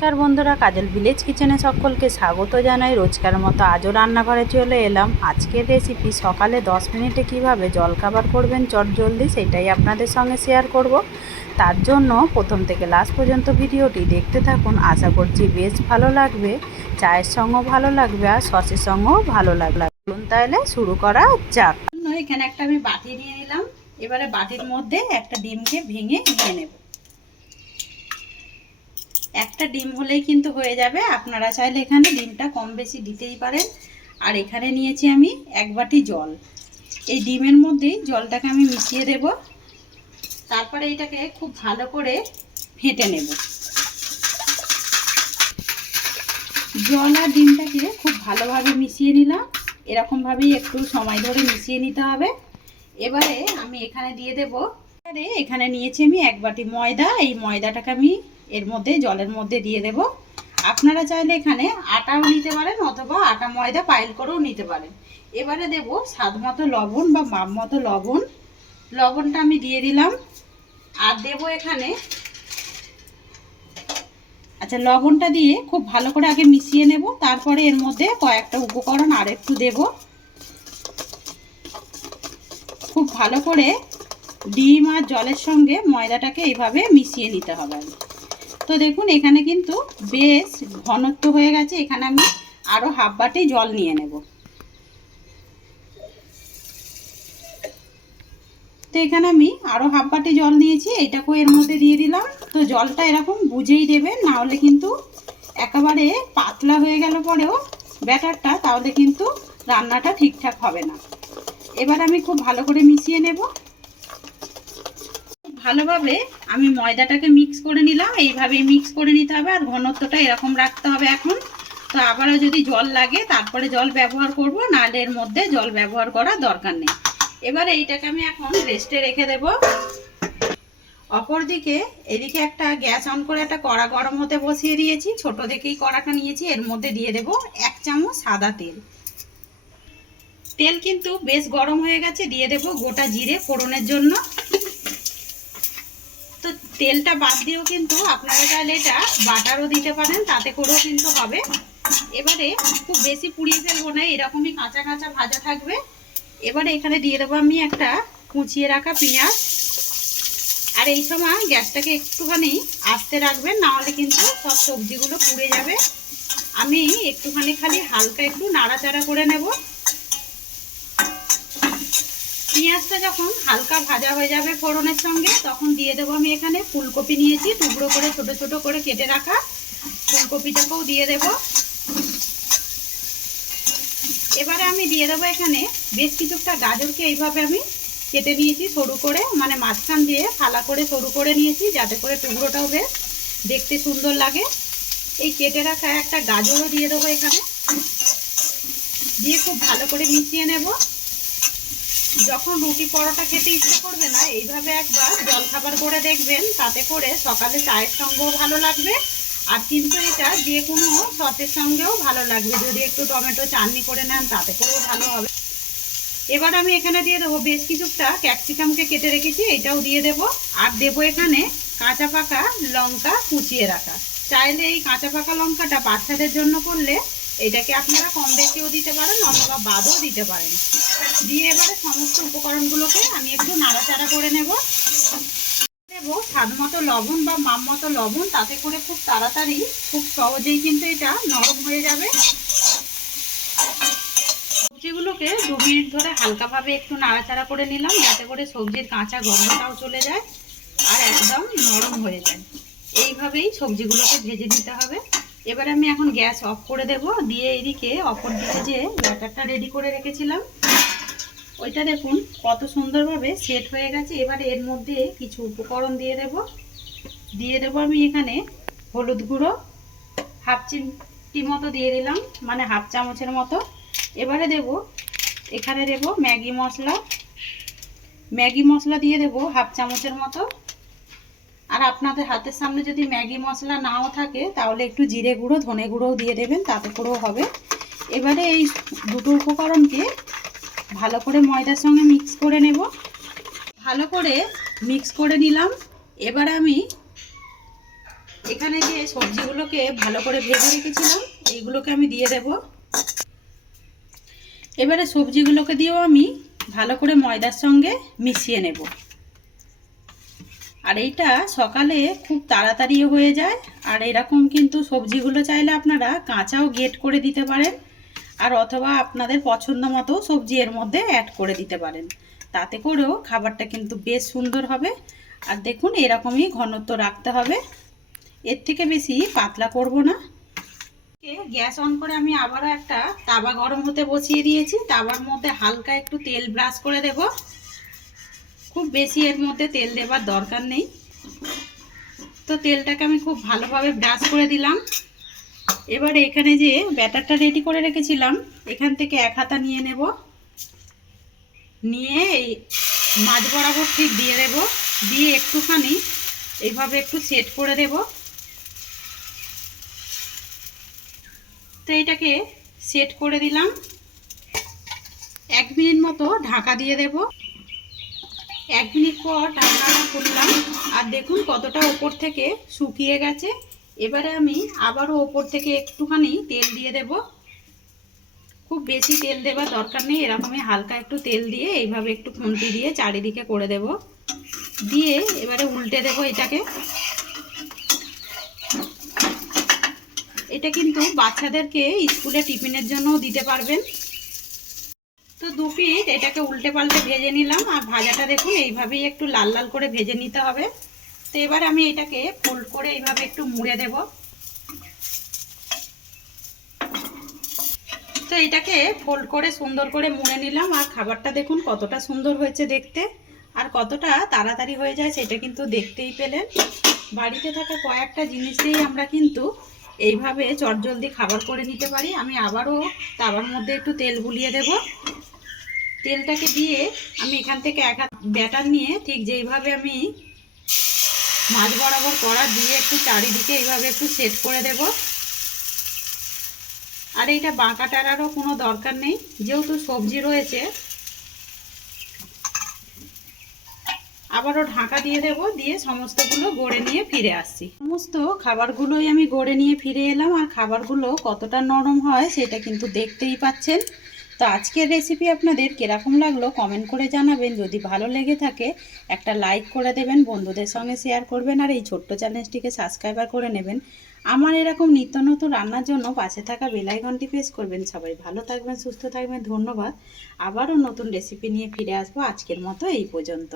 নমস্কার বন্ধুরা, কাজল ভিলেজ কিচেনে সকলকে স্বাগত জানাই। রোজকার মতো আজও রান্নাঘরে চলে এলাম। আজকের রেসিপি সকালে 10 মিনিটে কিভাবে জলখাবার করবেন চটজলদি, সেটাই আপনাদের সঙ্গে শেয়ার করব। তার জন্য প্রথম থেকে লাস্ট পর্যন্ত ভিডিওটি দেখতে থাকুন। আশা করছি বেশ ভালো লাগবে, চায়ের সঙ্গেও ভালো লাগবে আর সসের সঙ্গেও ভালো লাগবে। তাহলে শুরু করা যাক। এখানে একটা আমি বাটি নিয়ে নিলাম। এবারে বাটির মধ্যে একটা ডিমকে ভেঙে নিয়ে নেব। একটা ডিম হলেই কিন্তু হয়ে যাবে। আপনারা চাইলে এখানে ডিমটা কম বেশি দিতেই পারেন। আর এখানে নিয়েছি আমি 1 বাটি জল। এই ডিমের মধ্যেই জলটাকে আমি মিশিয়ে দেব। তারপরে এটাকে খুব ভালো করে ফেটে নেব। জল আর ডিমটাকে খুব ভালোভাবে মিশিয়ে নিলাম। এরকমভাবেই একটু সময় ধরে মিশিয়ে নিতে হবে। এবারে আমি এখানে দিয়ে দেব, এখানে নিয়েছি আমি 1 বাটি ময়দা। এই ময়দাটাকে আমি এর মধ্যে জলের মধ্যে দিয়ে দেব। আপনারা চাইলে এখানে আটাও নিতে পারেন অথবা আটা ময়দা পাইল করেও নিতে পারেন। এবারে দেব স্বাদ মতো লবণ বা মাপ মতো লবণ। লবণটা আমি দিয়ে দিলাম। আর দেব এখানে, আচ্ছা, লবণটা দিয়ে খুব ভালো করে আগে মিশিয়ে নেব। তারপরে এর মধ্যে কয়েকটা উপকরণ আর একটু দেব। খুব ভালো করে ডিম আর জলের সঙ্গে ময়দাটাকে এইভাবে মিশিয়ে নিতে হবে। তো দেখুন এখানে কিন্তু বেশ ঘনত্ব হয়ে গেছে। এখানে আমি আরও হাফ বাটি জল নিয়ে নেব। তো এখানে আমি আরও হাফ বাটি জল নিয়েছি, এইটাকেও এর মধ্যে দিয়ে দিলাম। তো জলটা এরকম বুঝেই দেবেন, না হলে কিন্তু একেবারে পাতলা হয়ে গেল পরেও ব্যাটারটা, তাহলে কিন্তু রান্নাটা ঠিকঠাক হবে না। এবার আমি খুব ভালো করে মিশিয়ে নেব। ভালোভাবে আমি ময়দাটাকে মিক্স করে নিলাম। এইভাবেই মিক্স করে নিতে হবে আর ঘনত্বটা এরকম রাখতে হবে এখন। তো আবারও যদি জল লাগে তারপরে জল ব্যবহার করব, নাহলে এর মধ্যে জল ব্যবহার করার দরকার নেই। এবারে এইটাকে আমি এখন রেস্টে রেখে দেব। অপরদিকে এদিকে একটা গ্যাস অন করে একটা কড়া গরম হতে বসিয়ে দিয়েছি। ছোট দেখেই কড়াটা নিয়েছি। এর মধ্যে দিয়ে দেব 1 চামচ সাদা তেল। তেল কিন্তু বেশ গরম হয়ে গেছে। দিয়ে দেব গোটা জিরে ফোড়নের জন্য। তো তেলটা বাদ দিয়েও কিন্তু আপনারা চাইলে এটা বাটারও দিতে পারেন, তাতে করেও কিন্তু হবে। এবারে খুব বেশি পুড়িয়ে ফেলবো না, এরকমই কাঁচা কাঁচা ভাজা থাকবে। এবারে এখানে দিয়ে দেবো আমি একটা কুচিয়ে রাখা পেঁয়াজ। আর এই সময় গ্যাসটাকে একটুখানি আস্তে রাখবেন, না হলে কিন্তু সব সবজিগুলো পুড়ে যাবে। আমি একটুখানি খালি হালকা একটু নাড়াচাড়া করে নেব। পেঁয়াজটা যখন হালকা ভাজা হয়ে যাবে ফোড়নের সঙ্গে, তখন দিয়ে দেবো আমি এখানে ফুলকপি নিয়েছি টুকরো করে, ছোট ছোট করে কেটে রাখা। ফুলকপিটাকেও দিয়ে দেব। এবারে আমি দিয়ে দেবো এখানে বেশ কিছুটা গাজরকে এইভাবে আমি কেটে নিয়েছি সরু করে, মানে মাঝখান দিয়ে ফালা করে সরু করে নিয়েছি, যাতে করে টুকরোটাও বেশ দেখতে সুন্দর লাগে। এই কেটে রাখা একটা গাজরও দিয়ে দেবো এখানে। দিয়ে খুব ভালো করে মিশিয়ে নেব। যখন রুটি পরোটা খেতে ইচ্ছা করবে না, এইভাবে একবার জলখাবার করে দেখবেন, তাতে করে সকালে চায়ের সঙ্গেও ভালো লাগবে। আর কিন্তু এটা যে কোনো সসের সঙ্গেও ভালো লাগবে। যদি একটু টমেটো চাটনি করে নেন তাতে করেও ভালো হবে। এবার আমি এখানে দিয়ে দেবো বেশ কিছুটা ক্যাপসিকামকে কেটে রেখেছি, এটাও দিয়ে দেব। আর দেবো এখানে কাঁচা পাকা লঙ্কা কুচিয়ে রাখা। চাইলে এই কাঁচা পাকা লঙ্কাটা বাচ্চাদের জন্য করলে এটাকে আপনারা কম বেশিও দিতে পারেন অথবা বাদও দিতে পারেন। দিয়ে এবারে সমস্ত উপকরণগুলোকে আমি একটু নাড়াচাড়া করে নেব। দেব স্বাদ মতো লবণ বা মাপ মতো লবণ, তাতে করে খুব তাড়াতাড়ি খুব সহজেই কিন্তু এটা নরম হয়ে যাবে। সবজিগুলোকে 2 মিনিট ধরে হালকাভাবে একটু নাড়াচাড়া করে নিলাম, যাতে করে সবজির কাঁচা গন্ধটাও চলে যায় আর একদম নরম হয়ে যায়। এইভাবেই সবজিগুলোকে ভেজে নিতে হবে। এবারে আমি এখন গ্যাস অফ করে দেব। দিয়ে এইদিকে অপর দিকে যে ব্যাটারটা রেডি করে রেখেছিলাম, ওইটা দেখুন কত সুন্দরভাবে সেট হয়ে গেছে। এবারে এর মধ্যে কিছু উপকরণ দিয়ে দেব আমি এখানে হলুদ গুঁড়ো হাফ চিমটি মতো দিয়ে দিলাম, মানে হাফ চামচের মতো। এবারে এখানে দেব ম্যাগি মশলা দিয়ে দেব হাফ চামচের মতো। আর আপনাদের হাতের সামনে যদি ম্যাগি মশলা নাও থাকে, তাহলে একটু জিরে গুঁড়ো ধনে গুঁড়োও দিয়ে দেবেন, তাতে করেও হবে। এবারে এই দুটো উপকরণকে ভালো করে ময়দার সঙ্গে মিক্স করে নেব। ভালো করে মিক্স করে নিলাম। এবারে আমি এখানে যে সবজিগুলোকে ভালো করে ভেজে রেখেছিলাম এইগুলোকে আমি দিয়ে দেব। এবারে সবজিগুলোকে দিয়েও আমি ভালো করে ময়দার সঙ্গে মিশিয়ে নেব। আর এইটা সকালে খুব তাড়াতাড়ি হয়ে যায়। আর এরকম কিন্তু সবজিগুলো চাইলে আপনারা কাঁচাও গ্রেট করে দিতে পারেন, আর অথবা আপনাদের পছন্দ মতো সবজি এর মধ্যে অ্যাড করে দিতে পারেন। তাতে করেও খাবারটা কিন্তু বেশ সুন্দর হবে। আর দেখুন এরকমই ঘনত্ব রাখতে হবে, এর থেকে বেশি পাতলা করব না। গ্যাস অন করে আমি আবারও একটা তাওয়া গরম হতে বসিয়ে দিয়েছি। তাওয়ার মধ্যে হালকা একটু তেল ব্রাশ করে দেব। খুব বেশি এর মধ্যে তেল দেবার দরকার নেই। তো তেলটাকে আমি খুব ভালোভাবে ব্রাশ করে দিলাম। এবারে এখানে যে ব্যাটারটা রেডি করে রেখেছিলাম এখান থেকে এক হাতা নিয়ে নেব, নিয়ে এই মাঝ বরাবর ঠিক দিয়ে দেব, দিয়ে একটুখানি এইভাবে একটু সেট করে দেব। তো এটাকে সেট করে দিলাম। 1 মিনিট মতো ঢাকা দিয়ে দেব। 1 মিনিট পর ঢাকনাটা খুললাম আর দেখুন কতটা ওপর থেকে শুকিয়ে গেছে। এবারে আমি আবারও ওপর থেকে একটুখানি তেল দিয়ে দেব। খুব বেশি তেল দেবার দরকার নেই, এরকমই হালকা একটু তেল দিয়ে এইভাবে একটু খুন্তি দিয়ে চারিদিকে করে দেব। দিয়ে এবারে উল্টে দেব এটাকে। এটা কিন্তু বাচ্চাদেরকে স্কুলে টিফিনের জন্যও দিতে পারবেন। তো 2 পিঠ এটাকে উল্টে পাল্টে ভেজে নিলাম। আর ভাজাটা দেখুন এইভাবেই একটু লাল লাল করে ভেজে নিতে হবে। তো এবার আমি এটাকে ফোল্ড করে এইভাবে একটু মুড়ে দেব। তো এটাকে ফোল্ড করে সুন্দর করে মুড়ে নিলাম। আর খাবারটা দেখুন কতটা সুন্দর হয়েছে দেখতে, আর কতটা তাড়াতাড়ি হয়ে যায় সেটা কিন্তু দেখতেই পেলেন। বাড়িতে থাকা কয়েকটা জিনিস দিয়েই আমরা কিন্তু এইভাবে চটজলদি খাবার করে নিতে পারি। আমি আবারও তাওয়ার মধ্যে একটু তেল বুলিয়ে দেব। তেলটাকে দিয়ে আমি এখান থেকে এক হাত ব্যাটার নিয়ে ঠিক যেইভাবে আমি মাঝ বরাবর কড়া দিয়ে একটু চারিদিকে এইভাবে একটু সেট করে দেব। আর এইটা বাঁকা টানারও কোনো দরকার নেই, যেহেতু সবজি রয়েছে। আবারও ঢাকা দিয়ে দেব, দিয়ে সমস্তগুলো গড়ে নিয়ে ফিরে আসছি। সমস্ত খাবারগুলোই আমি গড়ে নিয়ে ফিরে এলাম। আর খাবারগুলো কতটা নরম হয় সেটা কিন্তু দেখতেই পাচ্ছেন। তো আজকের রেসিপি আপনাদের কিরকম লাগলো কমেন্ট করে জানাবেন। যদি ভালো লেগে থাকে একটা লাইক করে দেবেন, বন্ধুদের সঙ্গে শেয়ার করবেন, আর এই ছোট্ট চ্যানেলটিকে সাবস্ক্রাইবার করে নেবেন। আমার এরকম নিত্য নতুন রান্নার জন্য পাশে থাকা বেল আইকনটি প্রেস করবেন। সবাই ভালো থাকবেন, সুস্থ থাকবেন, ধন্যবাদ। আবারও নতুন রেসিপি নিয়ে ফিরে আসবো। আজকের মতো এই পর্যন্ত।